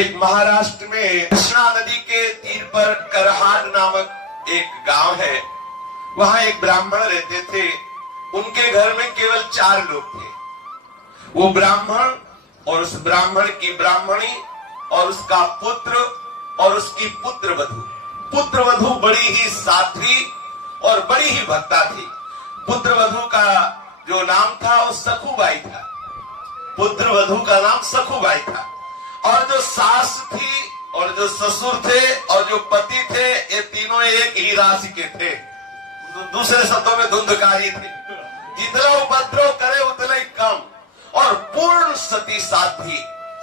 एक महाराष्ट्र में कृष्णा नदी के तीर पर करहाट नामक एक गांव है। वहां एक ब्राह्मण रहते थे। उनके घर में केवल 4 लोग थे। वो ब्राह्मण और उस ब्राह्मण की ब्राह्मणी और उसका पुत्र और उसकी पुत्र वधू। पुत्र वधू बड़ी ही साध्वी और बड़ी ही भक्ता थी। पुत्र वधू का जो नाम था वो सखुबाई था। पुत्र वधू का नाम सखुबाई था। और जो सास थी और जो ससुर थे और जो पति थे, ये तीनों एक ही राशि के थे। दूसरे शब्दों में धुंधकारी थे। जितना उपद्रव करे उतना ही कम। और पूर्ण सती साध्वी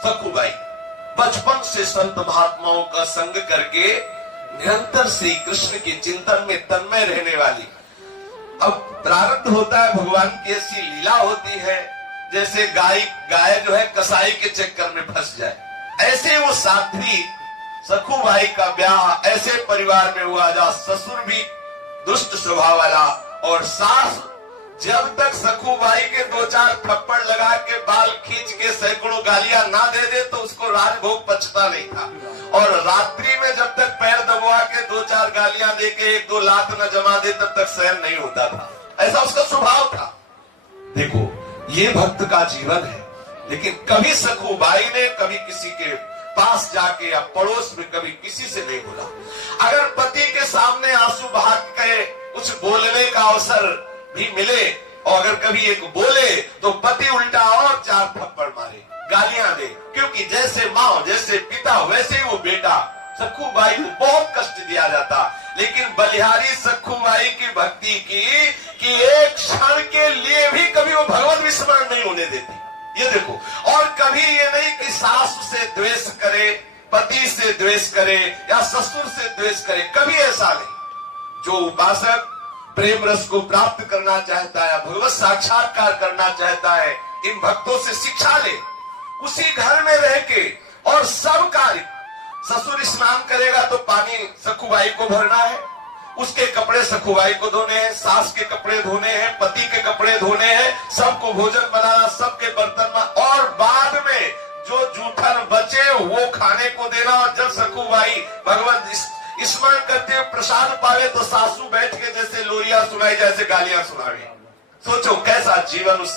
सखुबाई बचपन से संत महात्माओं का संग करके निरंतर श्री कृष्ण के चिंतन में तन्मय रहने वाली। अब प्रारब्ध होता है, भगवान की ऐसी लीला होती है जैसे गाय जो है कसाई के चक्कर में फंस जाए। ऐसे वो साध्वी सखुबाई का ब्याह ऐसे परिवार में हुआ जहां ससुर भी दुष्ट स्वभाव वाला और सास जब तक सखुबाई के 2-4 थप्पड़ लगा के बाल खींच के सैकड़ों गालियां ना दे दे तो उसको राजभोग पचता नहीं था। और रात्रि में जब तक पैर दबवा के 2-4 गालियां दे के 1-2 लात न जमा दे तब तक सहन नहीं होता था। ऐसा उसका स्वभाव था। देखो, ये भक्त का जीवन है। लेकिन कभी सखुबाई ने कभी किसी के पास जाके या पड़ोस में कभी किसी से नहीं बोला। अगर पति के सामने आंसू बहा के कुछ बोलने का अवसर भी मिले और अगर कभी एक बोले तो पति उल्टा और 4 थप्पड़ मारे, गालियां दे। क्योंकि जैसे माँ जैसे पिता वैसे ही वो बेटा। सखुबाई को बहुत कष्ट दिया जाता। लेकिन बलिहारी सखुबाई की भक्ति की कि एक क्षण के लिए भी कभी वो भगवत विस्मरण नहीं होने देती। ये देखो, और कभी ये नहीं कि सास से द्वेष करे, पति से द्वेष करे या ससुर से द्वेष करे, कभी ऐसा नहीं। जो उपासक प्रेम रस को प्राप्त करना चाहता है, भगवत साक्षात्कार करना चाहता है, इन भक्तों से शिक्षा ले। उसी घर में रह के और सब कार्य, ससुर स्नान करेगा तो पानी सखुबाई को भरना है, उसके कपड़े सखुबाई को धोने हैं, सास के कपड़े धोने हैं, पति के कपड़े धोने हैं, सबको भोजन बनाना, सबके बर्तन में, और बाद में जो जूठन बचे वो खाने को देना। और जब सखुबाई भगवत स्मरण करते हुए प्रसाद पावे तो सासू बैठ के जैसे लोरिया सुनाई जैसे गालियां सुनावे। सोचो कैसा जीवन उस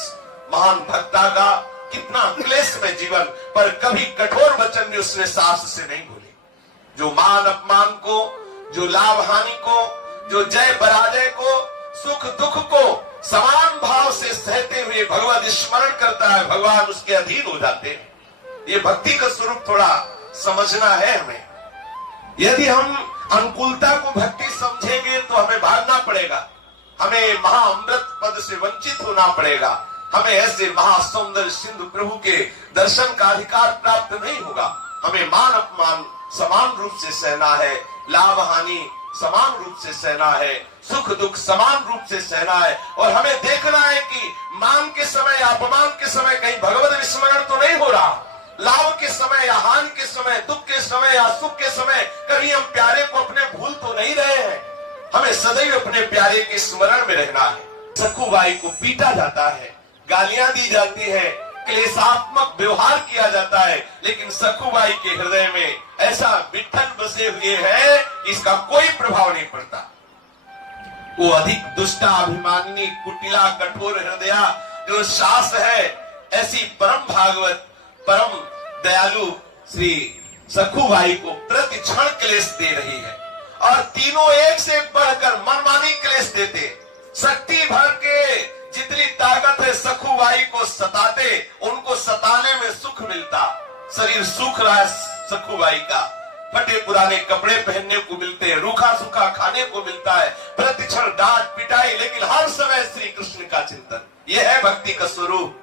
महान भक्ता का, कितना क्लेश में जीवन, पर कभी कठोर वचन भी उसने सास से नहीं बोले। जो मान अपमान को, जो लाभ हानि को, जो जय पराजय को, सुख दुख को समान भाव से सहते हुए भगवत स्मरण करता है, भगवान उसके अधीन हो जाते हैं। ये भक्ति का स्वरूप थोड़ा समझना है हमें। यदि हम अनुकूलता को भक्ति समझेंगे तो हमें भागना पड़ेगा, हमें महाअमृत पद से वंचित होना पड़ेगा, हमें ऐसे महासौंदर्य सिंधु प्रभु के दर्शन का अधिकार प्राप्त नहीं होगा। हमें मान अपमान समान रूप से सहना है, लाभ हानि समान रूप से सहना है, सुख दुख समान रूप से सहना है। और हमें देखना है कि मान के समय या अपमान के समय कहीं भगवत विस्मरण तो नहीं हो रहा। लाभ के समय या हानि के समय, दुख के समय या सुख के समय कभी हम प्यारे को अपने भूल तो नहीं रहे हैं। हमें सदैव अपने प्यारे के स्मरण में रहना है। सखुबाई को पीटा जाता है, गालियां दी जाती है, क्लेशात्मक व्यवहार किया जाता है, लेकिन सखुबाई के हृदय में ऐसा विठ्ठल बसे हुए है इसका कोई प्रभाव नहीं पड़ता। वो अधिक दुष्टा अभिमानी कुटिला कठोर हृदया जो सास है, ऐसी परम भागवत परम दयालु श्री सखुबाई को प्रति क्षण क्लेश दे रही है। और तीनों एक से बढ़कर मनमानी क्लेश देते। शक्ति भर के जितनी ताकत है सखुबाई को सताते, उनको सताने में सुख मिलता। शरीर सूख रहा है सखुबाई का, फटे पुराने कपड़े पहनने को मिलते हैं, रूखा सूखा खाने को मिलता है, प्रतिक्षण डांट पिटाई, लेकिन हर समय श्री कृष्ण का चिंतन। यह है भक्ति का स्वरूप।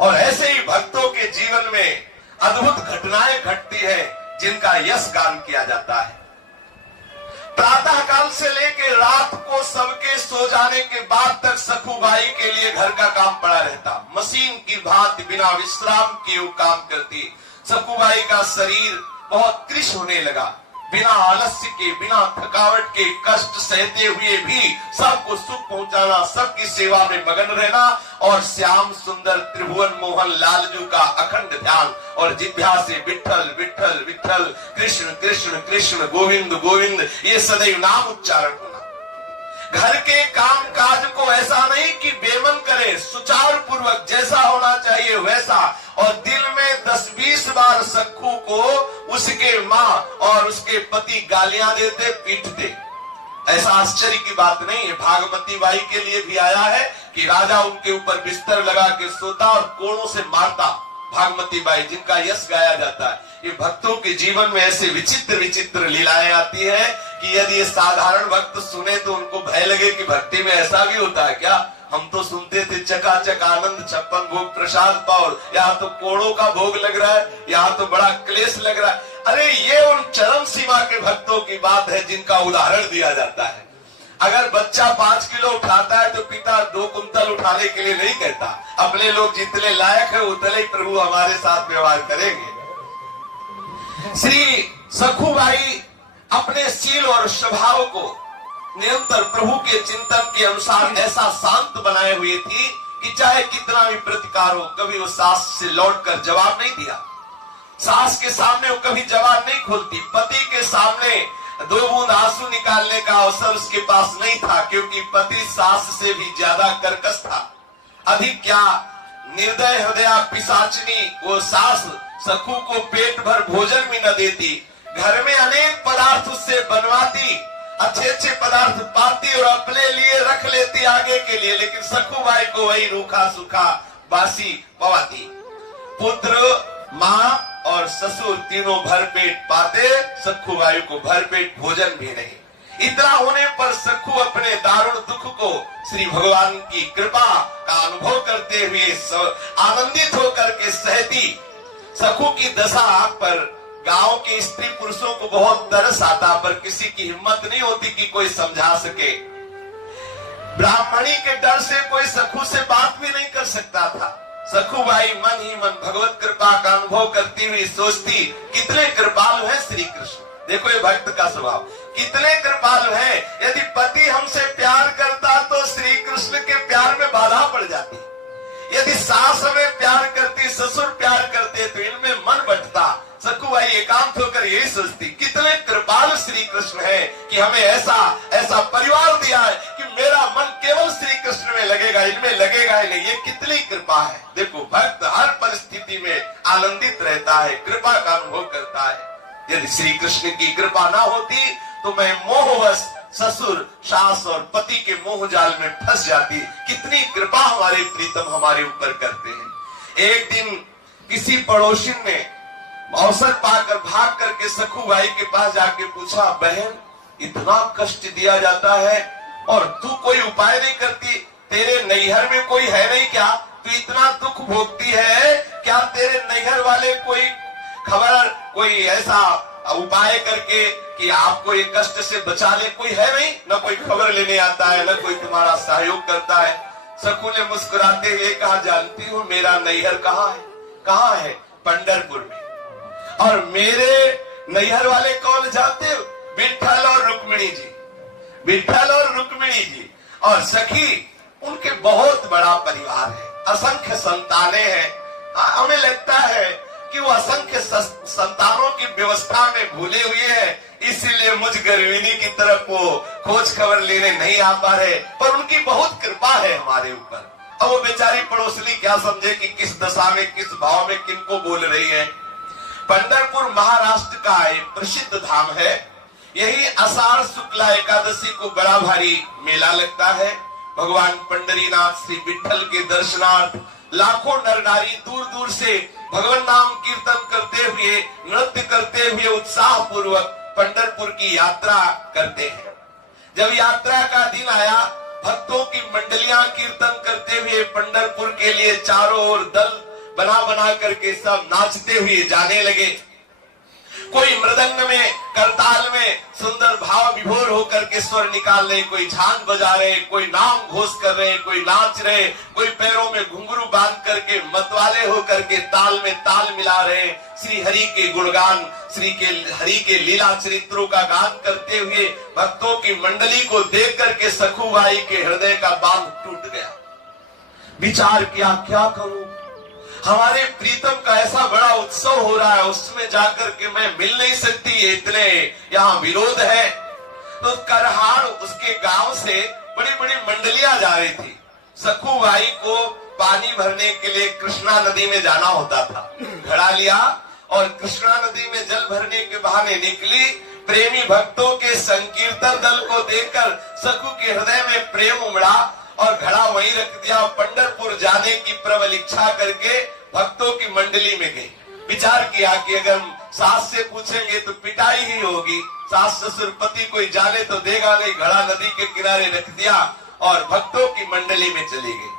और ऐसे ही भक्तों के जीवन में अद्भुत घटनाएं घटती है जिनका यश गान किया जाता है। प्रातः काल से लेकर रात को सबके सो जाने के बाद तक सखुबाई के लिए घर का काम पड़ा रहता। मशीन की भांति बिना विश्राम किए वो काम करती। सखुबाई का शरीर बहुत कृश होने लगा। बिना आलस्य के, बिना थकावट के, कष्ट सहते हुए भी सबको सुख पहुंचाना, सबकी सेवा में मगन रहना और श्याम सुंदर त्रिभुवन मोहन लालजू का अखंड ध्यान और जिह्वा से विठ्ठल विठ्ठल विठ्ठल, कृष्ण कृष्ण कृष्ण, गोविंद गोविंद, ये सदैव नाम उच्चारण होना। घर के काम काज को ऐसा नहीं कि बेमन करे, सुचारू पूर्वक जैसा होना चाहिए वैसा, और दिल में 10-20 बार सखू को उसके माँ और उसके पति गालियां देते, पीटते। ऐसा आश्चर्य की बात नहीं है। भागमती बाई के लिए भी आया है कि राजा उनके ऊपर बिस्तर लगा के सोता और कोड़ों से मारता। भागमती बाई जिनका यश गाया जाता है। ये भक्तों के जीवन में ऐसे विचित्र विचित्र लीलाएं आती है कि यदि ये साधारण भक्त सुने तो उनको भय लगे कि भक्ति में ऐसा भी होता है क्या। हम तो सुनते थे चकाचक आनंद 56 भोग प्रसाद पाओ, यहाँ तो कोड़ों का भोग लग रहा है, यहाँ तो बड़ा क्लेश लग रहा है। अरे ये उन चरम सीमा के भक्तों की बात है जिनका उदाहरण दिया जाता है। अगर बच्चा 5 किलो उठाता है तो पिता 2 कुंतल उठाने के लिए नहीं कहता। अपने लोग जितने लायक है उतने ही प्रभु हमारे साथ व्यवहार करेंगे। श्री सखूबाई अपने शील और स्वभाव को निरंतर प्रभु के चिंतन के अनुसार ऐसा शांत बनाए हुए थी कि चाहे कितना भी प्रतिकार हो, कभी वो सास से लौटकर जवाब नहीं दिया। सास के सामने वो कभी जवाब नहीं खोलती। पति के सामने 2 बूंद आंसू निकालने का अवसर उसके पास नहीं था, क्योंकि पति सास से भी ज्यादा कर्कश था। अधिक क्या, निर्दय हृदया पिशाचनी वो सास सखू को पेट भर भोजन भी न देती। घर में अनेक पदार्थ उससे बनवाती, अच्छे अच्छे पदार्थ पाती और अपने लिए रख लेती आगे के लिए, लेकिन सखूबाई को वही रूखा सूखा बासी पवाती। पुत्र, माँ और ससुर तीनों भरपेट पाते, सखूबाई को भरपेट भोजन भी नहीं। इतना होने पर सखू अपने दारुण दुख को श्री भगवान की कृपा का अनुभव करते हुए आनंदित होकर के सहती। सखू की दशा पर गांव के स्त्री पुरुषों को बहुत तरस आता, पर किसी की हिम्मत नहीं होती कि कोई समझा सके। ब्राह्मणी के डर से कोई सखू से बात भी नहीं कर सकता था। सखूबाई मन ही मन भगवत कृपा का अनुभव करती हुई सोचती, कितने कृपालु हैं श्री कृष्ण। देखो ये भक्त का स्वभाव, कितने कृपालु हैं। यदि पति हमसे प्यार करता तो श्री कृष्ण के प्यार में बाधा पड़ जाती। यदि सास हमें प्यार करती, ससुर प्यार करते तो इनमें मन बंटता। सखूबाई एकांत होकर यही सोचती, कितने कृपालु श्री कृष्ण है कि हमें ऐसा परिवार दिया है कि मेरा मन केवल श्री कृष्ण में लगेगा, इनमें लगेगा ही नहीं। ये कितनी कृपा है। देखो भक्त हर परिस्थिति में आनंदित रहता है, कृपा का अनुभव करता है। यदि श्री कृष्ण की कृपा ना होती तो मैं मोहवश ससुर, सास और पति के मोह जाल में फंस जाती। कितनी कृपा हमारे प्रीतम हमारे ऊपर करते हैं। एक दिन किसी पड़ोसी ने अवसर पाकर भाग करके सखूबाई के पास जाके पूछा, बहन इतना कष्ट दिया जाता है और तू कोई उपाय नहीं करती, तेरे नैहर में कोई है नहीं क्या? तू इतना दुख भोगती है, क्या तेरे नैहर वाले कोई खबर, कोई ऐसा उपाय करके कि आपको ये कष्ट से बचा ले? कोई है नहीं, न कोई खबर लेने आता है, न कोई तुम्हारा सहयोग करता है। सखू ने मुस्कुराते हुए कहा, जानती हूँ मेरा नैहर कहाँ है? कहाँ है? पंढरपुर में। और मेरे नैहर वाले कौन जानते हो? विठ्ठल और रुक्मिणी जी, विठ्ठल और रुक्मिणी जी। और सखी उनके बहुत बड़ा परिवार है, असंख्य संतानें हैं। हमें लगता है कि वो असंख्य संतानों की व्यवस्था में भूले हुए हैं, इसीलिए मुझ गर्विणी की तरफ वो खोज खबर लेने नहीं आ पा रहे, पर उनकी बहुत कृपा है हमारे ऊपर। अब वो बेचारी पड़ोसनी क्या समझे कि किस दशा में, किस भाव में किनको बोल रही है। पंढरपुर महाराष्ट्र का एक प्रसिद्ध धाम है। यही आषाढ़ शुक्ला एकादशी को बड़ा भारी मेला लगता है। भगवान पंढरीनाथ श्री विठ्ठल के दर्शनार्थ लाखों नर नारी दूर दूर से भगवान नाम कीर्तन करते हुए, नृत्य करते हुए उत्साह पूर्वक पंढरपुर की यात्रा करते हैं। जब यात्रा का दिन आया, भक्तों की मंडलियां कीर्तन करते हुए पंढरपुर के लिए चारों ओर दल बना बना करके सब नाचते हुए जाने लगे। कोई मृदंग में, करताल में सुंदर भाव विभोर होकर के स्वर निकाल रहे, कोई झांझ बजा रहे, कोई नाम घोष कर रहे, कोई नाच रहे, कोई पैरों में घुंघरू बांध करके मतवाले होकर के ताल में ताल मिला रहे, श्री हरि के गुणगान, हरि के लीला चरित्रों का गान करते हुए भक्तों की मंडली को देख करके सखुबाई के हृदय का बांध टूट गया। विचार किया, क्या करूं, हमारे प्रीतम का ऐसा बड़ा उत्सव हो रहा है, उसमें जाकर के मैं मिल नहीं सकती, इतने यहाँ विरोध है। तो करहाड़ उसके गांव से बड़ी बड़ी मंडलियां जा रही थी। सखुबाई को पानी भरने के लिए कृष्णा नदी में जाना होता था। घड़ा लिया और कृष्णा नदी में जल भरने के बहाने निकली। प्रेमी भक्तों के संकीर्तन दल को देखकर सखु के हृदय में प्रेम उमड़ा और घड़ा वहीं रख दिया। पंढरपुर जाने की प्रबल इच्छा करके भक्तों की मंडली में गई। विचार किया कि अगर सास से पूछेंगे तो पिटाई ही होगी, सास ससुर पति कोई जाने तो देगा नहीं। घड़ा नदी के किनारे रख दिया और भक्तों की मंडली में चली गई।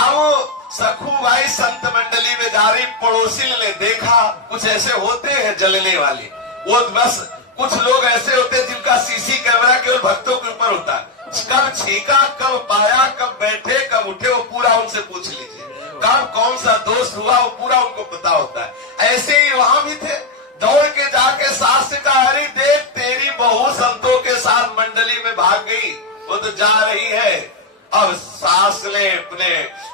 अब सखुबाई संत मंडली में जा रही, पड़ोसी ने देखा कुछ ऐसे होते हैं जलने वाले, वो बस कुछ लोग ऐसे होते हैं जिनका सीसी कैमरा केवल भक्तों के ऊपर होता है। कब छीका, कब पाया, कब बैठे, कब उठे, वो पूरा उनसे पूछ लीजिए। कब कौन सा दोष हुआ वो पूरा उनको पता होता है। ऐसे ही वहां भी थे। दौड़ के जाके सास से कहा, अरे देख तेरी बहू संतों के साथ मंडली में भाग गई, वो तो जा रही है। अब सास ने अपने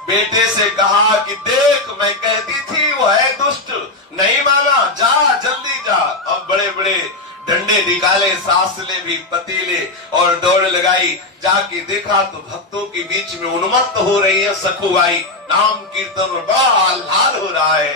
बेटे से कहा कि देख मैं कहती थी वो है दुष्ट, नहीं माना, जा जल्दी जा। अब बड़े बड़े डंडे निकाले सास ने भी, पति ने, और दौड़ लगाई। जाके देखा तो भक्तों के बीच में उन्मत्त हो रही है सखुबाई, नाम कीर्तन और बड़ा आह्लाद हो रहा है।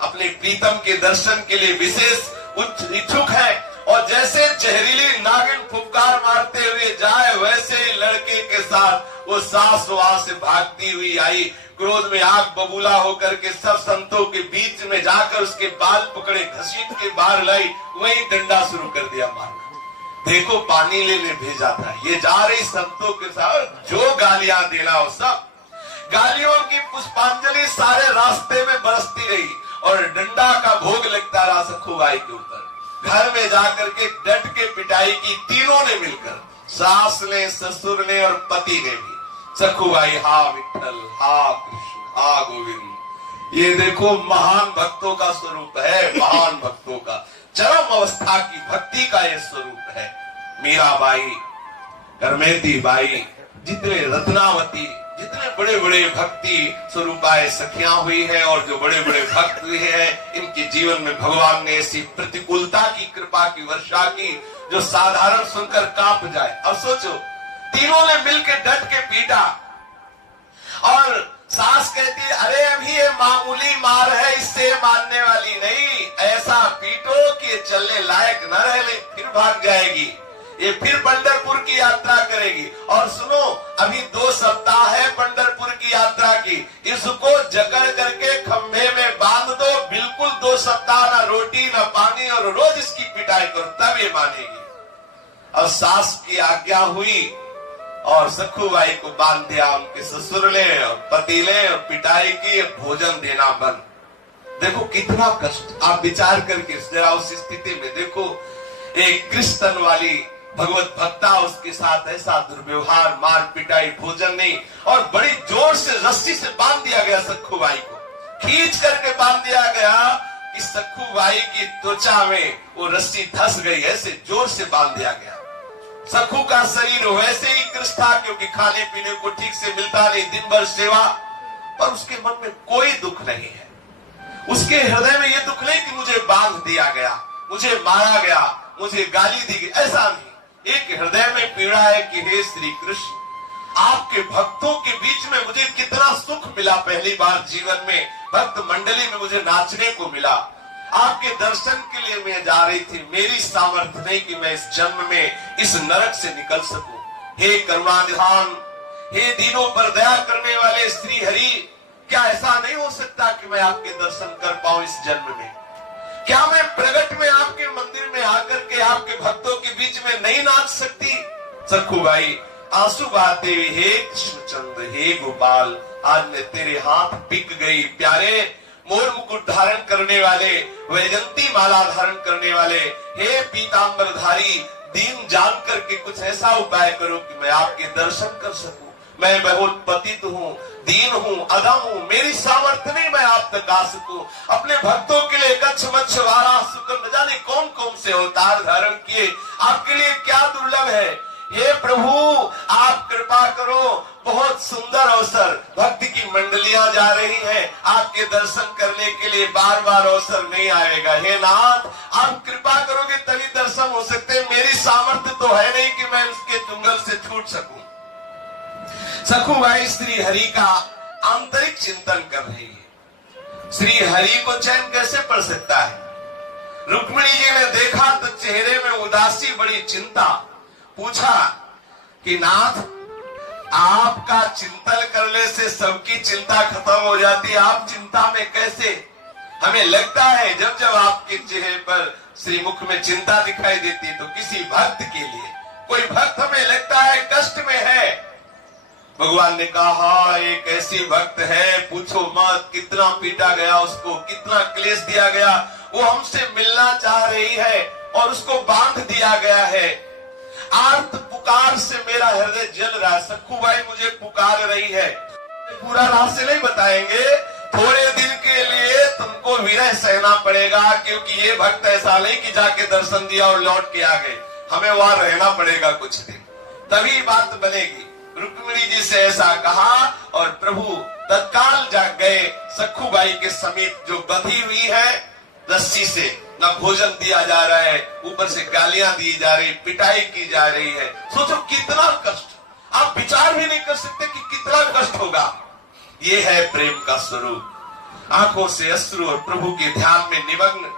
अपने प्रीतम के दर्शन के लिए विशेष इच्छुक है और जैसे जहरीली नागिन फुफकार मारते हुए जाए वैसे ही लड़के के साथ वो सास वहां से भागती हुई आई। क्रोध में आग बबूला होकर के सब संतों के बीच में जाकर उसके बाल पकड़े, घसीट के बाहर लाई, वही डंडा शुरू कर दिया मारना। देखो पानी लेने भेजा था, ये जा रही संतों के साथ जो गालियां देना वो सब गालियों की पुष्पांजलि सारे रास्ते में बरसती रही और डंडा का भोग लगता रहा सखुबाई के ऊपर। घर में जाकर के डट के पिटाई की तीनों ने मिलकर, सास ने, ससुर ने और पति ने भी। सखुबाई हा विठ्ठल, हा कृष्ण, हा गोविंद। ये देखो महान भक्तों का स्वरूप है, महान भक्तों का चरम अवस्था की भक्ति का ये स्वरूप है। मीराबाई, करमेती बाई, जितने रत्नावती, जितने बड़े बड़े भक्ति स्वरूपाए सखियां हुई है और जो बड़े बड़े भक्त हुए हैं, इनके जीवन में भगवान ने ऐसी प्रतिकूलता की कृपा की वर्षा की जो साधारण सुनकर कांप जाए। अब सोचो, तीनों ने मिलकर डट के पीटा और सास कहती है अरे अभी ये मामूली मार है, इससे मानने वाली नहीं, ऐसा पीटो कि चलने लायक न रहे, फिर भाग जाएगी, ये फिर पंढरपुर की यात्रा करेगी। और सुनो, अभी 2 सप्ताह है पंढरपुर की यात्रा की, इसको जकड़ करके खंभे में बांध दो, बिल्कुल 2 सप्ताह ना रोटी ना पानी, और रोज इसकी पिटाई करो, तब ये मानेगी। और सास की आज्ञा हुई और सखुबाई को बांध दिया उनके ससुर ने और पति ने, और पिटाई की, भोजन देना बंद। देखो कितना कष्ट, आप विचार करके जरा उस स्थिति में देखो, एक कृष्ण वाली भगवत भक्ता, उसके साथ ऐसा दुर्व्यवहार, मार पिटाई, भोजन नहीं, और बड़ी जोर से रस्सी से बांध दिया गया सखुबाई को, खींच करके बांध दिया गया कि सखुबाई की त्वचा में वो रस्सी धस गई, ऐसे जोर से बांध दिया गया। सखु का शरीर वैसे ही कृष्ण था, क्योंकि खाने पीने को ठीक से मिलता नहीं, दिन भर सेवा, पर उसके मन में कोई दुख नहीं है। उसके हृदय में ये दुख नहीं कि मुझे बांध दिया गया, मुझे मारा गया, मुझे गाली दी गई, ऐसा नहीं। एक हृदय में पीड़ा है कि हे श्री कृष्ण, आपके भक्तों के बीच में मुझे कितना सुख मिला। पहली बार जीवन में भक्त मंडली में मुझे नाचने को मिला, आपके दर्शन के लिए मैं जा रही थी, मेरी सामर्थ्य नहीं कि मैं इस जन्म में इस नरक से निकल सकूं। हे करुणानिधान, हे दीनों पर दया करने वाले श्री हरि, क्या ऐसा नहीं हो सकता कि मैं आपके दर्शन कर पाऊं इस जन्म में? क्या मैं प्रगट में आपके मंदिर में आकर के आपके भक्तों के बीच में नहीं नाच सकती? सखुबाई आंसू बहाते हुए, हे कृष्णचंद्र, हे गोपाल, आज मैं तेरे हाथ बिक गई। प्यारे, मोर मुकुट धारण करने वाले, वैजंती माला धारण करने वाले, हे पीतांबरधारी, दीन जान करके कुछ ऐसा उपाय करो कि मैं आपके दर्शन कर सकूं। मैं बहुत पतित हूँ, दीन हूँ, अधम हूँ, मेरी सामर्थ्य नहीं मैं आप तक आ सकूं। अपने भक्तों के लिए कच्छ मच्छ वारा सुकर न जाने कौन कौन से अवतार धारण किए, आपके लिए क्या दुर्लभ है। हे प्रभु आप कृपा करो, बहुत सुंदर अवसर, भक्ति की मंडलियां जा रही हैं, आपके दर्शन करने के लिए बार बार अवसर नहीं आएगा। हे नाथ आप कृपा करोगे तभी दर्शन हो सकते, मेरी सामर्थ्य तो है नहीं कि मैं उसके चुंगल से छूट सकूं। सखुबाई श्री हरि का आंतरिक चिंतन कर रही है। श्री हरि को चैन कैसे पड़ सकता है। रुक्मिणी जी ने देखा तो चेहरे में उदासी, बड़ी चिंता। पूछा कि नाथ आपका चिंतन करने से सबकी चिंता खत्म हो जाती, आप चिंता में कैसे। हमें लगता है जब जब आपके चेहरे पर श्रीमुख में चिंता दिखाई देती तो किसी भक्त के लिए, कोई भक्त हमें लगता है कष्ट में है। भगवान ने कहा एक ऐसी भक्त है, पूछो मत, कितना पीटा गया उसको, कितना क्लेश दिया गया, वो हमसे मिलना चाह रही है और उसको बांध दिया गया है। आर्त पुकार से मेरा हृदय जल रहा है। सखुबाई मुझे पुकार रही है। पूरा रहस्य नहीं बताएंगे, थोड़े दिन के लिए तुमको विरह सहना पड़ेगा, क्योंकि ये भक्त ऐसा नहीं कि जाके दर्शन दिया और लौट के आ गए, हमें वहां रहना पड़ेगा कुछ दिन, तभी बात बनेगी। रुक्मिणी जी से ऐसा कहा और प्रभु तत्काल जाग गए। सखुबाई के समीप जो बंधी हुई है रस्सी से, न भोजन दिया जा रहा है, ऊपर से गालियां दी जा रही, पिटाई की जा रही है। सोचो कितना कष्ट, आप विचार भी नहीं कर सकते कि कितना कष्ट होगा। ये है प्रेम का स्वरूप। आंखों से अश्रु और प्रभु के ध्यान में निमग्न।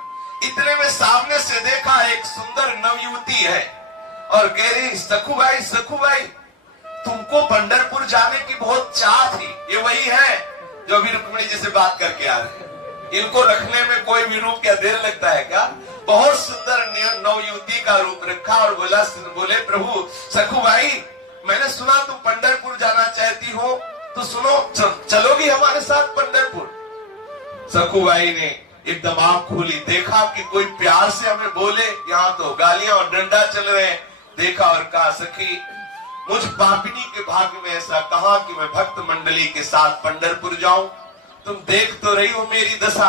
इतने में सामने से देखा एक सुंदर नवयुवती है और कह रही सखुबाई, सखुबाई तुमको पंढरपुर जाने की बहुत चाह थी। ये वही है जो अभी रुक्मिणी जी से बात करके आ रहे हैं। इनको रखने में कोई भी रूप क्या देर लगता है क्या। बहुत सुंदर नवयुवती का रूप रखा और बोले प्रभु सखुबाई मैंने सुना तुम पंढरपुर जाना चाहती हो, तो सुनो चलोगी हमारे साथ पंढरपुर। सखुबाई ने एकदम आंख खोली, देखा कि कोई प्यार से हमें बोले, यहाँ तो गालियां और डंडा चल रहे हैं। देखा और कहा सखी मुझ पापिनी के भाग्य में ऐसा कहा कि मैं भक्त मंडली के साथ पंढरपुर जाऊं। तुम देख तो रही हो मेरी दशा।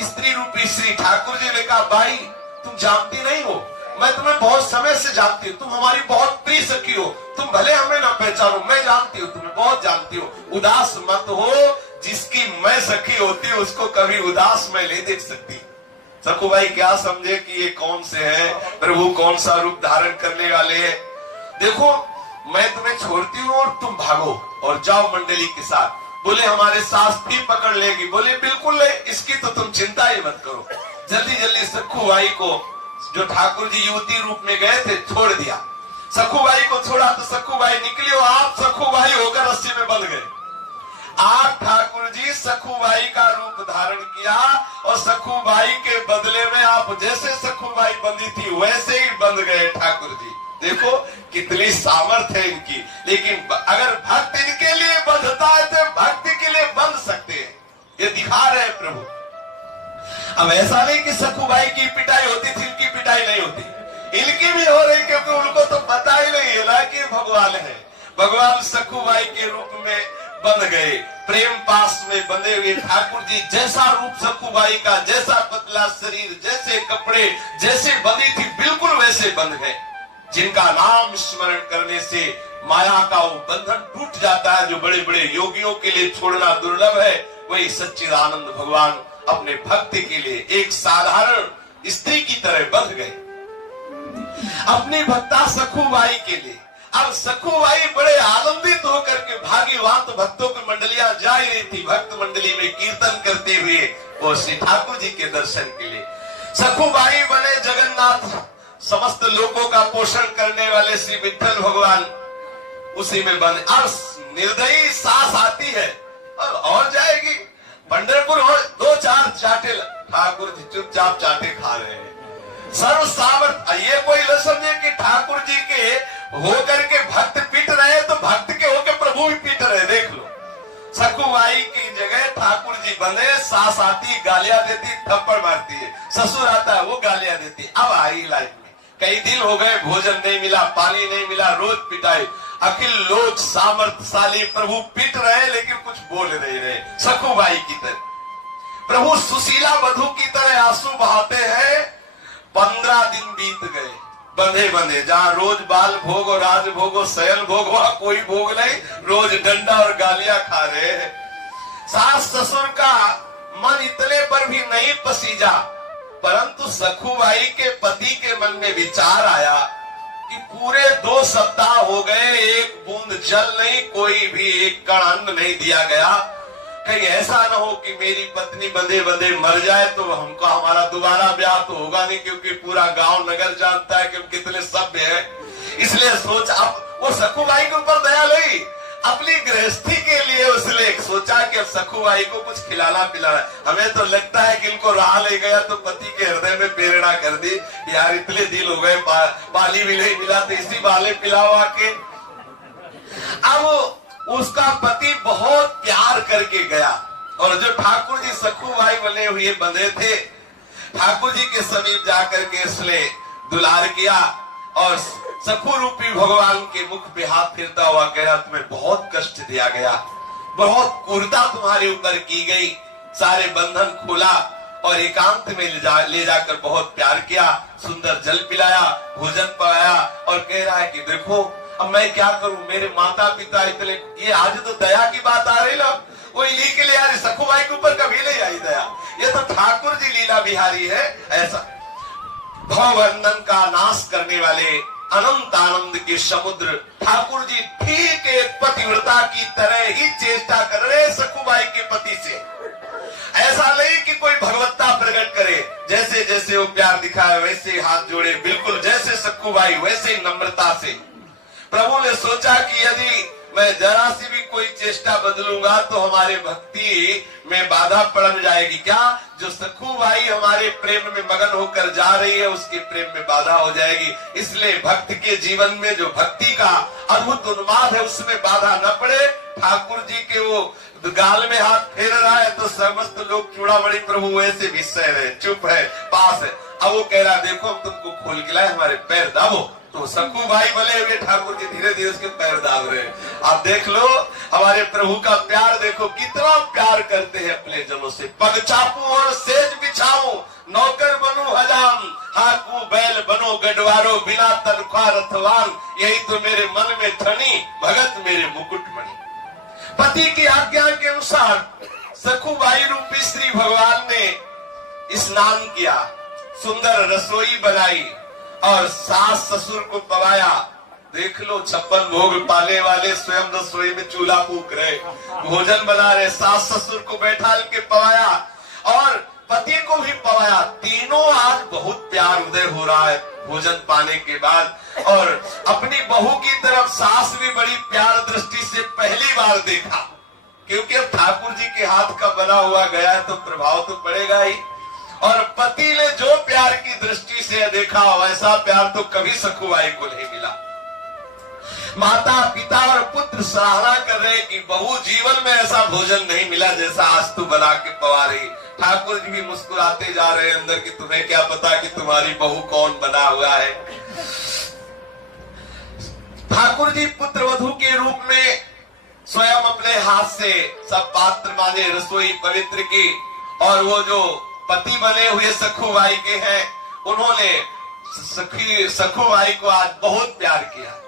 स्त्री रूपी श्री ठाकुर जी ने कहा भाई तुम जानती नहीं हो, मैं तुम्हें बहुत समय से जानती हूँ, तुम हमारी बहुत प्रिय सखी हो। तुम भले हमें ना पहचानो, मैं जानती हूँ, तुम्हें बहुत जानती हूँ। उदास मत हो, जिसकी मैं सखी होती हूँ उसको कभी उदास मैं नहीं देख सकती। सखुबाई क्या समझे कि ये कौन से है, प्रभु कौन सा रूप धारण करने वाले हैं। देखो मैं तुम्हें छोड़ती हूँ और तुम भागो और जाओ मंडली के साथ। बोले हमारे सास भी पकड़ लेगी। बोले बिल्कुल ले, इसकी तो तुम चिंता ही मत करो। जल्दी जल्दी सखुबाई को, जो ठाकुर जी युवती रूप में गए थे, छोड़ दिया। सखुबाई को छोड़ा तो सखुबाई निकली और आप सखुबाई होकर रस्सी में बंध गए। आप ठाकुर जी सखुबाई का रूप धारण किया और सखुबाई के बदले में आप जैसे सखुबाई बंधी थी वैसे ही बंध गए ठाकुर जी। देखो कितनी सामर्थ्य है इनकी। लेकिन अगर भक्त इनके लिए बंधता है तो भक्ति के लिए बंध सकते हैं, ये दिखा रहे हैं प्रभु। अब ऐसा नहीं कि सखुबाई की पिटाई होती थी, इनकी पिटाई नहीं होती, इनकी भी हो रही, क्योंकि उनको तो पता ही नहीं है ना कि भगवान है। भगवान सखुबाई के रूप में बंध गए, प्रेम पास में बंधे हुए ठाकुर जी। जैसा रूप सखुबाई का, जैसा पतला शरीर, जैसे कपड़े, जैसे बंधी थी बिल्कुल वैसे बंध गए। जिनका नाम स्मरण करने से माया का वो बंधन टूट जाता है, जो बड़े बड़े योगियों के लिए छोड़ना दुर्लभ है, वही सच्चिदानंद भगवान अपने भक्ति के लिए एक साधारण स्त्री की तरह बंध गए अपनी भक्ता सखुबाई के लिए। अब सखुबाई बड़े आनंदित होकर के भागी, वहां तो भक्तों की मंडलियां जा ही रही थी, भक्त मंडली में कीर्तन करते हुए वो श्री ठाकुर जी के दर्शन के लिए। सखुबाई बने जगन्नाथ, समस्त लोगों का पोषण करने वाले श्री विठ्ठल भगवान उसी में बने। अब निर्दयी सास आती है और जाएगी पंढरपुर, और 2-4 चाटे ठाकुर जी चुपचाप चाटे खा रहे हैं। सर्व सामर्थ, ये कोई न समझे कि ठाकुर जी के होकर के भक्त पीट रहे तो भक्त के होकर प्रभु भी पीट रहे। देख लो सखुबाई की जगह ठाकुर जी बने, सास आती गालियां देती, थप्पड़ मारती है, ससुर आता है वो गालियां देती। अब आई लाइफ में कई दिन हो गए, भोजन नहीं मिला, पानी नहीं मिला, रोज पिटाई। अखिल लोग सामर्थशाली प्रभु पिट रहे लेकिन कुछ बोल नहीं रहे। सखुबाई की तरह प्रभु सुशीला वधू की तरह आंसू बहाते हैं। 15 दिन बीत गए, बंधे बंधे, जहां रोज बाल भोग और राज भोग और शयन भोग, वहां कोई भोग नहीं, रोज डंडा और गालियां खा रहे हैं। सास ससुर का मन इतने पर भी नहीं पसीजा, परंतु सखुबाई के पति के मन में विचार आया कि पूरे 2 सप्ताह हो गए, एक बूंद जल नहीं, कोई भी एक कण अन्न नहीं दिया गया। कहीं ऐसा ना हो कि मेरी पत्नी बंधे बंधे मर जाए तो हमको हमारा दोबारा ब्याह तो होगा नहीं, क्योंकि पूरा गांव नगर जानता है कि हम कितने सभ्य हैं। इसलिए सोच, अब वो सखुबाई के ऊपर दया लगी, अपनी गृहस्थी के लिए उसने सोचा कि अब सखुबाई को कुछ खिलाना पिलाना। हमें तो लगता है कि इनको राह ले गया तो पति के हृदय में प्रेरणा कर दी, यार इतने दिन हो गए, पानी भी नहीं मिला तो इसी बहाने पिलाओ आके। अब उसका पति बहुत प्यार करके गया और जो ठाकुर जी सखुबाई बने हुए बंधे थे, ठाकुर जी के समीप जाकर के उसने दुलार किया और सखु रूपी भगवान के मुख पे हाथ फिरता हुआ कह रहा, तुम्हें बहुत कष्ट दिया गया, बहुत क्रूरता तुम्हारे ऊपर की गई, सारे बंधन खोला और एकांत में ले जाकर बहुत प्यार किया, सुंदर जल पिलाया, भोजन पाया और कह रहा है कि देखो अब मैं क्या करूं, मेरे माता पिता इतने, ये आज तो दया की बात आ रही ना, वो इन्हीं के लिए आ रही, सखुबाई के ऊपर कभी नहीं आई दया, ये तो ठाकुर जी लीला बिहारी है। ऐसा भवबंधन का नाश करने वाले अनंत आनंद के समुद्र ठाकुर जी ठीक एक पतिव्रता की तरह ही चेष्टा कर रहे सखुबाई के पति से। ऐसा नहीं कि कोई भगवत्ता प्रकट करे, जैसे जैसे वो प्यार दिखाए वैसे हाथ जोड़े, बिल्कुल जैसे सखुबाई वैसे नम्रता से। प्रभु ने सोचा कि यदि मैं जरा सी भी कोई चेष्टा बदलूंगा तो हमारे भक्ति में बाधा पड़ जाएगी। क्या जो सखुबाई हमारे प्रेम में मगन होकर जा रही है उसके प्रेम में बाधा हो जाएगी। इसलिए भक्त के जीवन में जो भक्ति का अद्भुत उन्माद है उसमें बाधा न पड़े। ठाकुर जी के वो गाल में हाथ फेर रहा है तो समस्त लोग चूड़ामणि प्रभु वैसे भी सह रहे, चुप है, पास है। अब वो कह रहा देखो हम तुमको खोल के लाए, हमारे पैर दाबो। तो सखुबाई बने हुए ठाकुर जी धीरे धीरे उसके पैर दाब रहे। आप देख लो हमारे प्रभु का प्यार, देखो कितना प्यार करते हैं अपने जनों से। पग चापू और सेज बिछाऊं, नौकर बनूं हजाम, हाकू बैल बनो गडवारो, बिना तनख्वाह रथवान, यही तो मेरे मन में ठनी, भगत मेरे मुकुटमणि। पति की आज्ञा के अनुसार सखुबाई रूपी श्री भगवान ने स्नान किया, सुंदर रसोई बनाई और सास ससुर को पवाया। देख लो 56 भोग पाले वाले स्वयं रसोई में चूल्हा फूंक रहे, भोजन बना रहे, सास ससुर को बैठा के पवाया और पति को भी पवाया। तीनों आज बहुत प्यार उदय हो रहा है भोजन पाने के बाद। और अपनी बहू की तरफ सास भी बड़ी प्यार दृष्टि से पहली बार देखा, क्योंकि अब ठाकुर जी के हाथ का बना हुआ गया है तो प्रभाव तो पड़ेगा ही। और पति ने जो प्यार की दृष्टि से देखा वैसा प्यार तो कभी सखुबाई को नहीं मिला। माता पिता और पुत्र सराहना कर रहे कि बहू जीवन में ऐसा भोजन नहीं मिला जैसा आज तू बना के पवा रही। ठाकुर जी भी मुस्कुराते जा रहे अंदर कि तुम्हें क्या पता कि तुम्हारी बहू कौन बना हुआ है। ठाकुर जी पुत्र वधू के रूप में स्वयं अपने हाथ से सब पात्र माने, रसोई पवित्र की। और वो जो पति बने हुए सखुबाई के हैं उन्होंने सखुबाई को आज बहुत प्यार किया।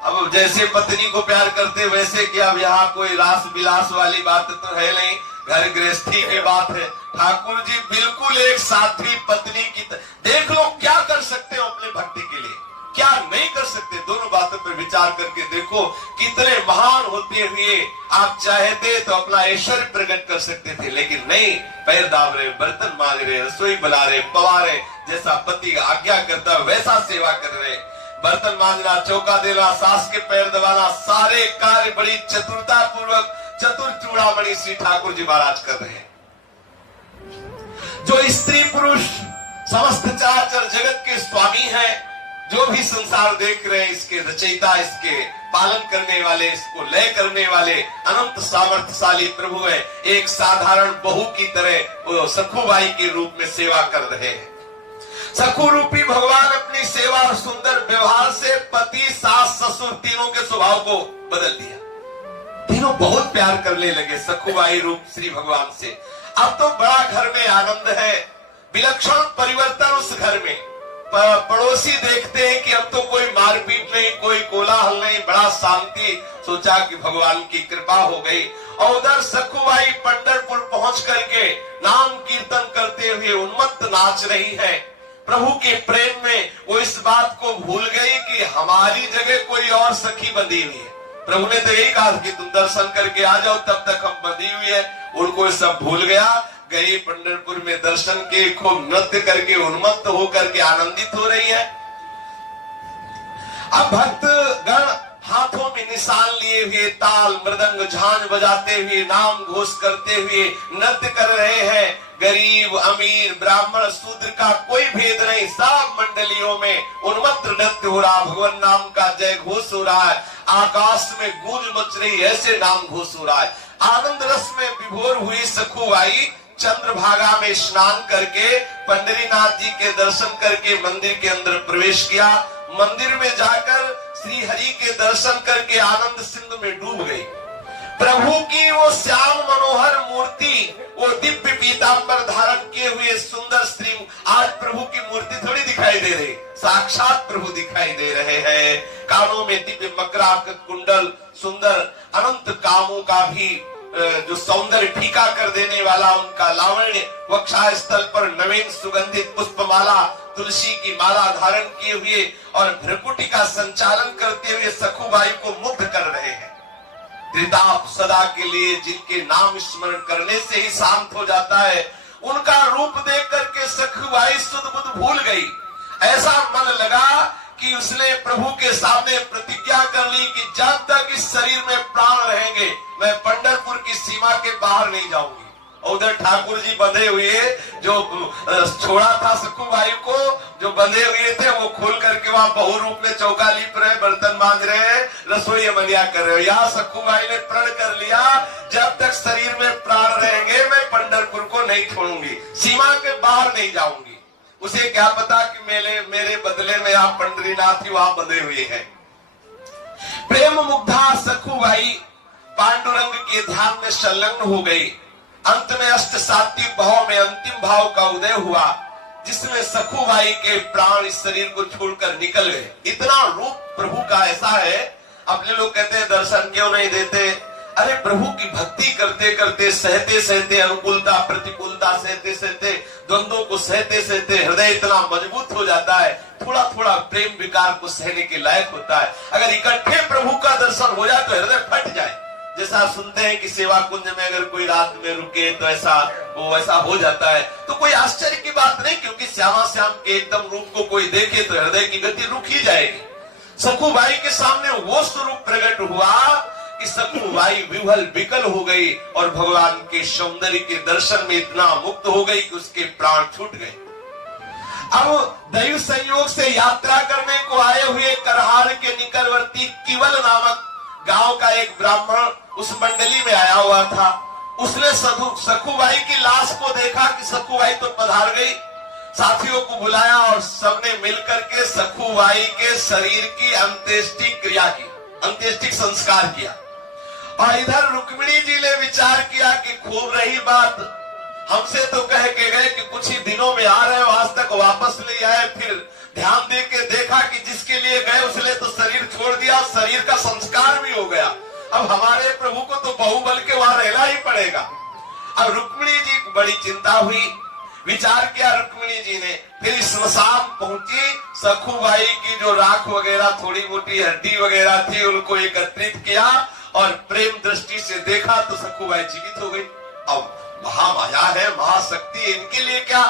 अब जैसे पत्नी को प्यार करते वैसे कि अब यहाँ कोई रास विलास वाली बात तो है नहीं, घर गृहस्थी की बात है। ठाकुर जी बिल्कुल एक साध्वी पत्नी की देख लो क्या कर सकते हो अपने भक्ति के लिए, क्या नहीं कर सकते। दोनों बातों पर विचार करके देखो कितने महान होते हुए आप चाहते तो अपना ऐश्वर्य प्रकट कर सकते थे, लेकिन नहीं, पैर दाब रहे, बर्तन मांग रहे, रसोई बना रहे, पवा रहे, जैसा पति का आज्ञा करता वैसा सेवा कर रहे। बर्तन मांजना, चौका देना, सास के पैर दबाना, सारे कार्य बड़ी चतुरता पूर्वक चतुर चूड़ामणि श्री ठाकुर जी महाराज कर रहे हैं। जो स्त्री पुरुष समस्त चराचर जगत के स्वामी हैं, जो भी संसार देख रहे हैं, इसके रचयिता, इसके पालन करने वाले, इसको लय करने वाले अनंत सामर्थ्यशाली प्रभु है। एक साधारण बहू की तरह वो सखुबाई के रूप में सेवा कर रहे हैं। सखु रूपी भगवान अपनी सेवा और सुंदर व्यवहार से पति, सास, ससुर तीनों के स्वभाव को बदल दिया। तीनों बहुत प्यार करने लगे सखुबाई रूप श्री भगवान से। अब तो बड़ा घर में आनंद है, विलक्षण परिवर्तन उस घर में। पड़ोसी देखते हैं कि अब तो कोई मारपीट नहीं, कोई कोलाहल नहीं, बड़ा शांति। सोचा कि भगवान की कृपा हो गई। और उधर सखुबाई पंढरपुर पहुंच करके नाम कीर्तन करते हुए उन्मत्त नाच रही है। प्रभु के प्रेम में वो इस बात को भूल गई कि हमारी जगह कोई और सखी बंधी हुई है। प्रभु ने तो यही कहा कि तुम दर्शन करके आ जाओ, तब तक हम बंधी हुई है। उनको सब भूल गया। गई पंढरपुर में दर्शन के, खूब नृत्य करके उन्मत्त होकर के आनंदित हो रही है। अब भक्त गण हाथों में निशान लिए हुए, ताल मृदंग झांझ बजाते हुए, नाम घोष करते हुए नृत्य कर रहे हैं। गरीब अमीर ब्राह्मण शूद्र का कोई भेद नहीं, सब मंडलियों में उन्मत्त नृत्य हो रहा, भगवान नाम का जय घोष हो रहा है। आकाश में गूंज मच रही, ऐसे नाम घोष हो रहा है। आनंद रस में विभोर हुई सखुबाई चंद्रभागा में स्नान करके पंढरीनाथ जी के दर्शन करके मंदिर के अंदर प्रवेश किया। मंदिर में जाकर श्री हरि के दर्शन करके आनंद सिंधु में डूब गई। प्रभु की वो श्याम मनोहर मूर्ति, वो दिव्य पीतांबर धारण किए हुए सुंदर स्त्री, आज प्रभु की मूर्ति थोड़ी दिखाई दे रही, साक्षात प्रभु दिखाई दे रहे हैं। कानों में दिव्य मकराक कुंडल, सुंदर अनंत कामों का भी जो सौंदर्य फीका कर देने वाला उनका लावण्य, वक्षा स्थल पर नवीन सुगंधित पुष्पमाला, तुलसी की माला धारण किए हुए और भ्रकुटी का संचालन करते हुए सखुबाई को मुग्ध कर रहे हैं। त्रिताप सदा के लिए जिनके नाम स्मरण करने से ही शांत हो जाता है, उनका रूप देख करके सखुबाई सुध बुध भूल गई। ऐसा मन लगा कि उसने प्रभु के सामने प्रतिज्ञा कर ली कि जब तक इस शरीर में प्राण रहेंगे मैं पंढरपुर की सीमा के बाहर नहीं जाऊंगी। और उधर ठाकुर जी बंधे हुए, जो छोड़ा था सखुबाई को, जो बंधे हुए थे, वो खोल करके वहां बहु रूप में चौका लीप रहे, बर्तन मांज रहे, रसोई मनिया कर रहे। यहाँ सखुबाई ने प्रण कर लिया, जब तक शरीर में प्राण रहेंगे मैं पंढरपुर को नहीं छोड़ूंगी, सीमा के बाहर नहीं जाऊंगी। उसे क्या पता कि मेरे बदले में आप पंढरीनाथ ही वहां बंधे हुए हैं। प्रेम मुग्धा सखुबाई पांडुरंग के ध्यान में संलग्न हो गई। अंत में अष्ट सात्विक भाव में अंतिम भाव का उदय हुआ, जिसमें सखुबाई के प्राण इस शरीर को छोड़कर निकल गए। इतना रूप प्रभु का ऐसा है। अपने लोग कहते हैं दर्शन क्यों नहीं देते? अरे प्रभु की भक्ति करते करते, सहते सहते, अनुकूलता प्रतिकूलता सहते सहते, द्वंद्वों को सहते सहते हृदय इतना मजबूत हो जाता है, थोड़ा थोड़ा प्रेम विकार को सहने के लायक होता है। अगर इकट्ठे प्रभु का दर्शन हो जाए तो हृदय फट जाए। जैसा सुनते हैं कि सेवा कुंज में अगर कोई रात में रुके तो ऐसा हो जाता है, तो कोई आश्चर्य की बात नहीं, क्योंकि श्यामा श्याम के एकदम रूप को कोई देखे तो हृदय की गति रुक ही जाएगी। सखुबाई के सामने वो स्वरूप प्रकट हुआ कि सखुबाई विह्वल विकल हो गई और भगवान के सौंदर्य के दर्शन में इतना मुक्त हो गई कि उसके प्राण छूट गए। अब दैव संयोग से यात्रा करने को आए हुए करहार के निकटवर्ती किवल नामक गांव का एक ब्राह्मण उस मंडली में आया हुआ था। उसने सखुबाई की लाश को देखा कि सखुबाई तो पधार गई, साथियों को बुलाया और सबने मिलकर के सखुबाई के शरीर की अंत्येष्टि क्रिया की, अंत्येष्टि संस्कार किया। और इधर रुक्मिणी जी ने विचार किया कि खूब रही बात, हमसे तो कह के गए कि कुछ ही दिनों में आ रहे हो, आज तक वापस नहीं आए। फिर ध्यान दे के देखा कि जिसके लिए गए उसने तो शरीर छोड़ दिया, शरीर का संस्कार भी हो गया। अब हमारे प्रभु को तो बहुबल के वहां रहना ही पड़ेगा। अब रुक्मिणी जी को बड़ी चिंता हुई, विचार किया रुक्मिणी जी ने। फिर स्मशान पहुंची, सखुबाई की जो राख वगैरह, थोड़ी मोटी हड्डी वगैरह थी, उनको एकत्रित किया और प्रेम दृष्टि से देखा तो सखुबाई जीवित हो गई। अब महामाया है, महाशक्ति, इनके लिए क्या?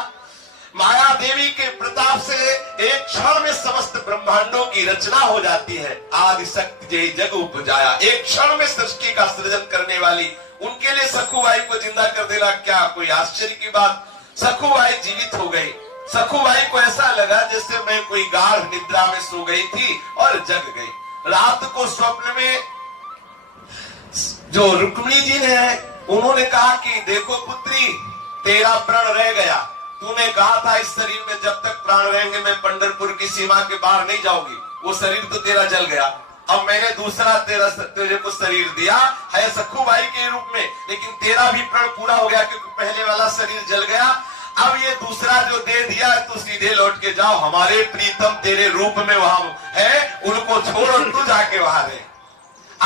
माया देवी के प्रताप से एक क्षण में समस्त ब्रह्मांडों की रचना हो जाती है। आदि शक्ति जय जग उपजाया, एक क्षण में सृष्टि का सृजन करने वाली, उनके लिए सखुबाई को जिंदा कर देना क्या कोई आश्चर्य की बात? सखुबाई जीवित हो गई। सखुबाई को ऐसा लगा जैसे मैं कोई गाढ़ निद्रा में सो गई थी और जग गई। रात को स्वप्न में जो रुक्मिणी जी ने उन्होंने कहा कि देखो पुत्री, तेरा प्राण रह गया। तूने कहा था इस शरीर में जब तक प्राण रहेंगे मैं पंढरपुर की सीमा के बाहर नहीं जाऊंगी। वो शरीर तो तेरा जल गया। अब मैंने दूसरा तेरे को शरीर दिया है सखुबाई के रूप में, लेकिन तेरा भी प्राण पूरा हो गया क्योंकि पहले वाला शरीर जल गया। अब ये दूसरा जो दे दिया है तो सीधे लौट के जाओ, हमारे प्रीतम तेरे रूप में वहां है, उनको छोड़ और तू जाके वहां रहे।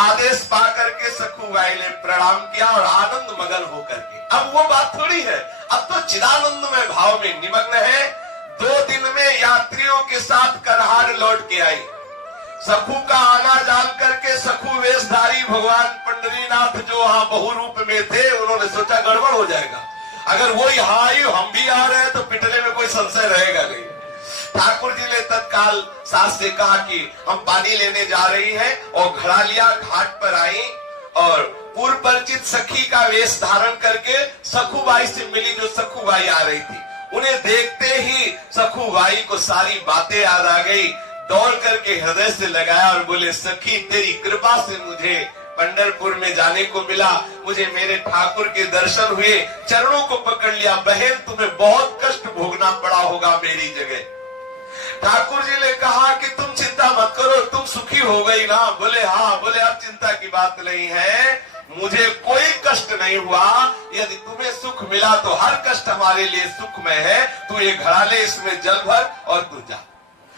आदेश पा करके सखुबाई ने प्रणाम किया और आनंद मगन होकर के, अब वो बात थोड़ी है, अब तो चिदानंद में भाव में निमग्न है। 2 दिन में यात्रियों के साथ करहार लौट के आई। सखु का आना जान करके सखु वेशधारी भगवान पंडरीनाथ जो वहां बहु रूप में थे, उन्होंने सोचा गड़बड़ हो जाएगा, अगर वो यहाँ आई हम भी आ रहे हैं तो पिटने में कोई संशय रहेगा नहीं। ठाकुर जी ने तत्काल सास से कहा कि हम पानी लेने जा रही हैं और घड़ा लिया, घाट पर आई और पूर्व परिचित सखी का वेश धारण करके सखुबाई से मिली। जो सखुबाई आ रही थी, उन्हें देखते ही सखुबाई को सारी बातें याद आ गई। दौड़ करके हृदय से लगाया और बोले, सखी तेरी कृपा से मुझे पंढरपुर में जाने को मिला, मुझे मेरे ठाकुर के दर्शन हुए, चरणों को पकड़ लिया। बहन तुम्हें बहुत कष्ट भोगना पड़ा होगा मेरी जगह। ठाकुर जी ने कहा कि तुम चिंता मत करो, तुम सुखी हो गई ना? बोले हाँ। बोले अब चिंता की बात नहीं है, मुझे कोई कष्ट नहीं हुआ। यदि तुम्हें सुख मिला तो हर कष्ट हमारे लिए सुखमय है। तू ये घड़ा ले, इसमें जल भर और तू जा।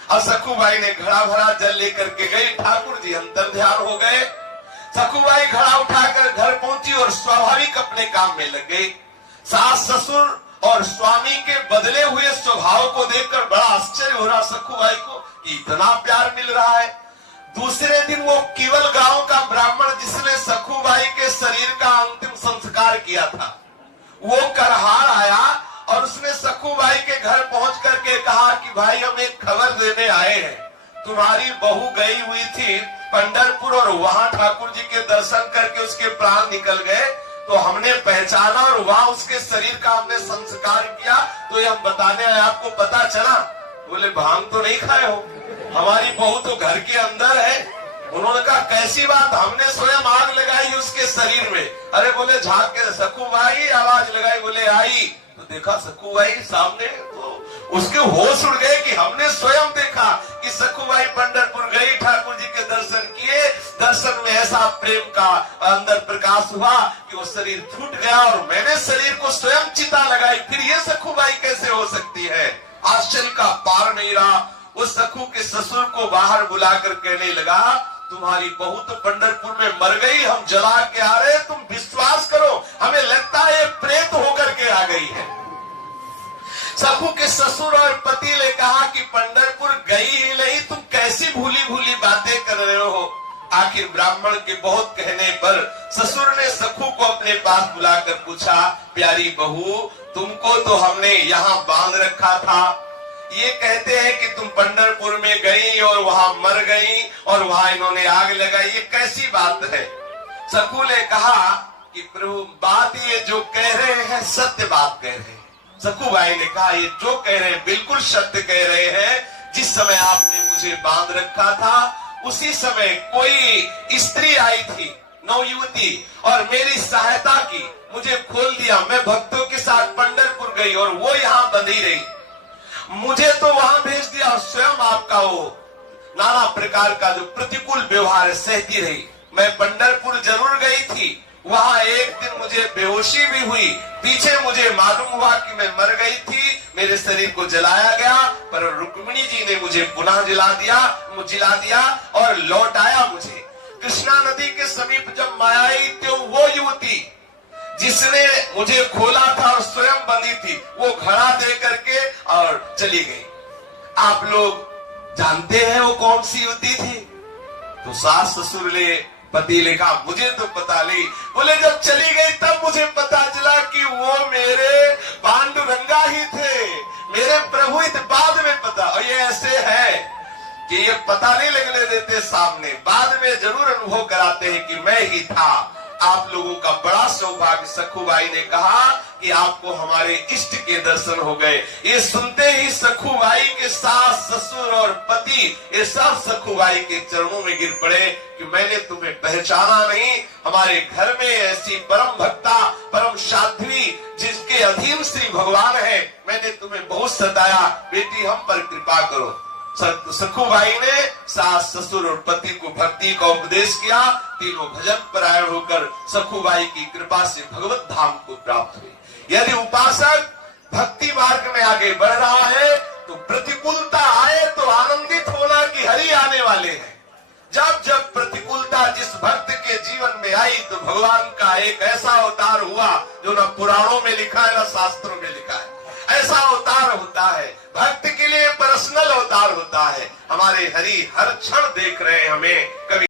अब सखुबाई ने घड़ा भरा, जल लेकर के गई। ठाकुर जी अंतर ध्यान हो गए। सखुबाई घड़ा उठाकर घर पहुंची और स्वाभाविक अपने काम में लग गई। सास ससुर और स्वामी के बदले हुए स्वभाव को देखकर बड़ा आश्चर्य हो रहा सखुबाई को कि इतना प्यार मिल रहा है। दूसरे दिन वो केवल गांव का ब्राह्मण जिसने सखुबाई के शरीर का अंतिम संस्कार किया था, वो करहार आया और उसने सखुबाई के घर पहुंच करके कहा कि भाई हम एक खबर देने आए हैं, तुम्हारी बहू गई हुई थी पंढरपुर और वहां ठाकुर जी के दर्शन करके उसके प्राण निकल गए, तो हमने पहचाना और वहां उसके शरीर का हमने संस्कार किया, तो ये हम बताने आए, आपको पता चला? बोले भांग तो नहीं खाए हो, हमारी बहू तो घर के अंदर है। उन्होंने कहा कैसी बात? हमने स्वयं आग लगाई उसके शरीर में। अरे बोले झांक के सखुबाई आवाज लगाई, बोले आई तो देखा सखुबाई सामने, तो उसके होश उड़ गए कि हमने स्वयं देखा कि सखुबाई पंढरपुर गई, ठाकुर जी के दर्शन किए। दर्शन में ऐसा प्रेम का अंदर प्रकाश हुआ कि वो शरीर छूट गया और मैंने शरीर को स्वयं चिता लगाई। फिर ये सखुबाई कैसे हो सकती है? आश्चर्य का पार नहीं रहा। उस सखु के ससुर को बाहर बुलाकर कहने लगा, तुम्हारी बहू तो पंढरपुर में मर गई, हम जला के आ रहे, तुम विश्वास करो हमें लगता है प्रेत होकर के आ गई है। सखु के ससुर और पति ने कहा कि पंढरपुर गई ही नहीं, तुम कैसी भूली भूली बातें कर रहे हो? आखिर ब्राह्मण के बहुत कहने पर ससुर ने सखु को अपने पास बुलाकर पूछा, प्यारी बहू तुमको तो हमने यहाँ बांध रखा था, ये कहते हैं कि तुम पंढरपुर में गई और वहां मर गई और वहां इन्होंने आग लगाई, ये कैसी बात है? सखु ने कहा कि प्रभु बात ये जो कह रहे हैं सत्य बात कह रहे हैं। सखुबाई ने कहा ये जो कह रहे हैं बिल्कुल सत्य कह रहे हैं। जिस समय आपने मुझे बांध रखा था उसी समय कोई स्त्री आई थी, नवयुवती, और मेरी सहायता की, मुझे खोल दिया। मैं भक्तों के साथ पंढरपुर गई और वो यहाँ बंधी रही, मुझे तो वहां भेज दिया और स्वयं आपका वो नाना प्रकार का जो प्रतिकूल व्यवहार सहती रही। मैं पंढरपुर जरूर गई थी, वहां एक दिन मुझे बेहोशी भी हुई, पीछे मुझे मालूम हुआ कि मैं मर गई थी, मेरे शरीर को जलाया गया, पर रुक्मिणी जी ने मुझे पुनः जिला दिया और लौटाया मुझे। कृष्णा नदी के समीप जब मैं आई तो वो युवती जिसने मुझे खोला था और स्वयं बंधी थी, वो घड़ा दे करके और चली गई। आप लोग जानते हैं वो कौन सी युवती थी? तो सास ससुर ने, पति ने कहा मुझे तो पता नहीं। बोले जब चली गई तब मुझे पता चला कि वो मेरे पांडुरंगा ही थे, मेरे प्रभु ही थे। बाद में पता, और ये ऐसे है कि ये पता नहीं लगने देते सामने, बाद में जरूर अनुभव कराते हैं कि मैं ही था। आप लोगों का बड़ा सौभाग्य। सखुबाई ने कहा कि आपको हमारे इष्ट के दर्शन हो गए। ये सुनते ही सखुबाई के सास, ससुर और पति ये सब सखुबाई के चरणों में गिर पड़े कि मैंने तुम्हें पहचाना नहीं। हमारे घर में ऐसी परम भक्ता, परम साध्वी जिसके अधीन श्री भगवान है, मैंने तुम्हें बहुत सताया, बेटी हम पर कृपा करो। सखुबाई ने सास, ससुर और पति को भक्ति का उपदेश किया। तीनों भजन परायण होकर सखुबाई की कृपा से भगवत धाम को प्राप्त हुई। यदि उपासक भक्ति मार्ग में आगे बढ़ रहा है तो प्रतिकूलता आए तो आनंदित होना कि हरि आने वाले हैं। जब जब प्रतिकूलता जिस भक्त के जीवन में आई तो भगवान का एक ऐसा अवतार हुआ जो न पुराणों में लिखा है न शास्त्रों में लिखा है। ऐसा अवतार होता है, भक्त के लिए पर्सनल अवतार होता है। हमारे हरि हर क्षण देख रहे हैं हमें। कभी